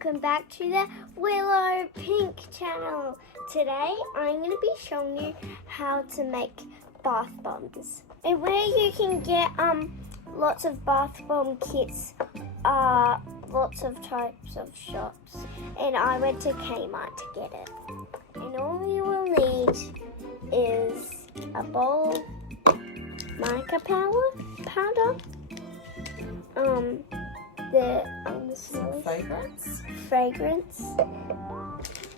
welcome back to the Willow Pink channel. Today I'm going to be showing you how to make bath bombs. And where you can get lots of bath bomb kits are lots of types of shops. And I went to Kmart to get it. And all you will need is a bowl, mica powder, the fragrance,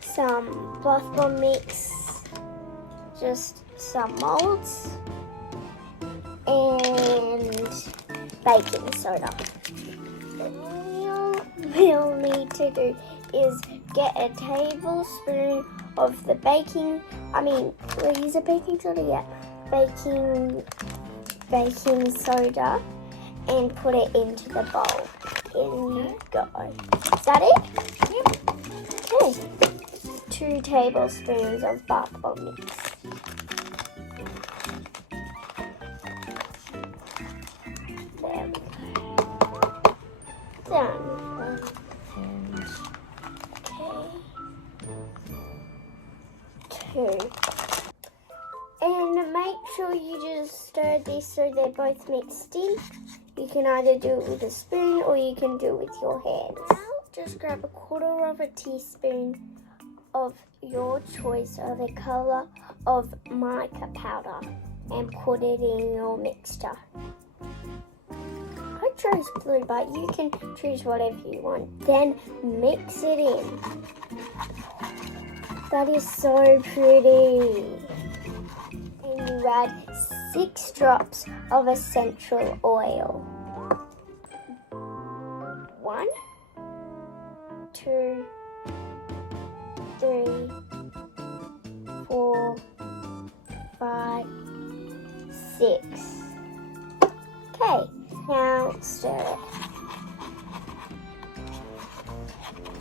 some bath bomb mix, just some molds, and baking soda. All you'll need to do is get a tablespoon of the we'll use a baking soda, baking soda, and put it into the bowl. In you go. Is that it? Yep. Okay. 2 tablespoons of bath bomb mix. There we go. Done. Okay. 2. And make sure you just stir this so they're both mixed in. You can either do it with a spoon or you can do it with your hands. Now just grab 1/4 teaspoon of your choice of the colour of mica powder and put it in your mixture. I chose blue, but you can choose whatever you want. Then mix it in. That is so pretty. And you add 6 drops of essential oil. 1, 2, 3, 4, 5, 6. Okay, now stir it.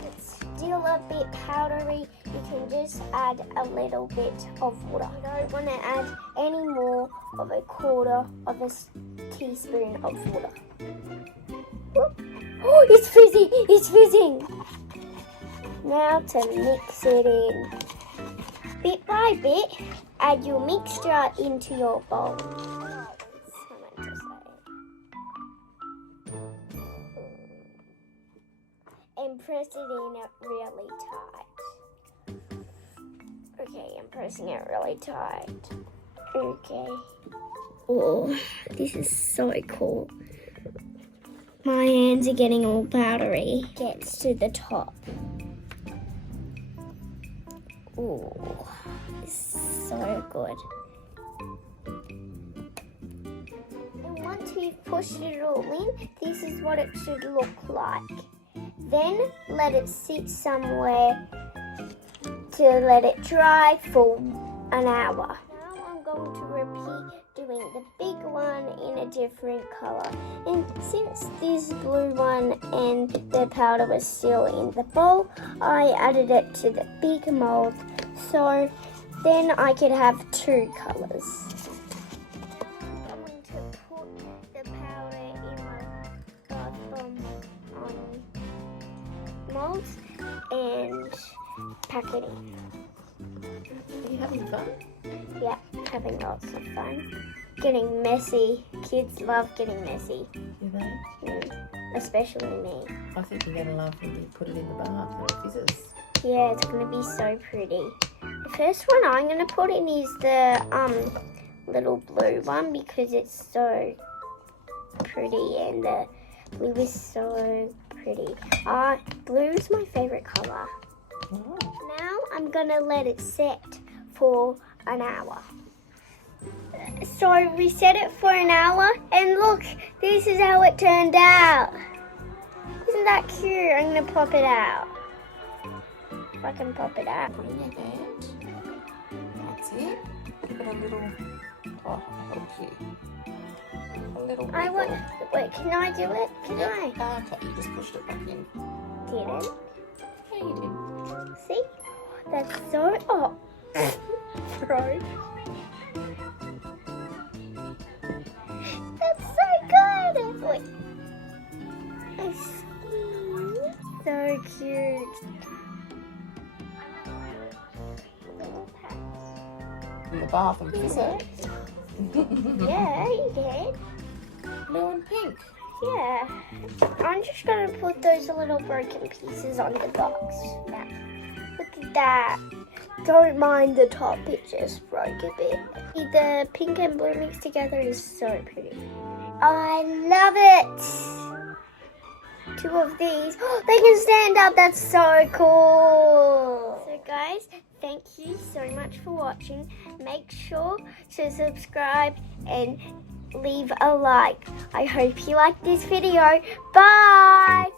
It's still a bit powdery. You can just add a little bit of water. You don't want to add any more of 1/4 of a teaspoon of water. Whoop. Oh, it's fizzing! It's fizzing! Now to mix it in. Bit by bit, add your mixture into your bowl. And press it in really tight. Okay, I'm pressing it really tight. Okay. Oh, this is so cool. My hands are getting all powdery. Gets to the top. Oh, this is so good. And once we've pushed it all in, this is what it should look like. Then let it sit somewhere to let it dry for an hour. Now I'm going to repeat doing the big one in a different colour. And since this blue one and the powder was still in the bowl, I added it to the big mould so then I could have 2 colours. I'm going to put the powder in my bath bomb mould and pack it in. Are you having fun? Yeah, having lots of fun. Getting messy. Kids love getting messy. Do they? Especially me. I think you're going to love when you put it in the bath and it fizzes. Yeah, it's going to be so pretty. The first one I'm going to put in is the little blue one because it's so pretty and the blue is so pretty. Blue is my favourite colour. Oh. Now I'm going to let it set for an hour. So we set it for an hour and look, this is how it turned out. Isn't that cute? I'm going to pop it out. If I can pop it out. Put it in your hand. That's it. Give it a little, help you. A little wiggle. Wait, can I do it? Can I? Okay, you just pushed it back in. Didn't. Yeah, you did. See? That's so, bro. That's so good. Wait. I see. so cute. In the bathroom. Is it? Yeah, you can. Blue and pink. Yeah. I'm just going to put those little broken pieces on the box. Now, look at that. Don't mind the top, it just broke a bit. The pink and blue mixed together is so pretty. I love it. 2 of these. Oh, they can stand up. That's so cool. So guys, thank you so much for watching. Make sure to subscribe and leave a like. I hope you liked this video. Bye.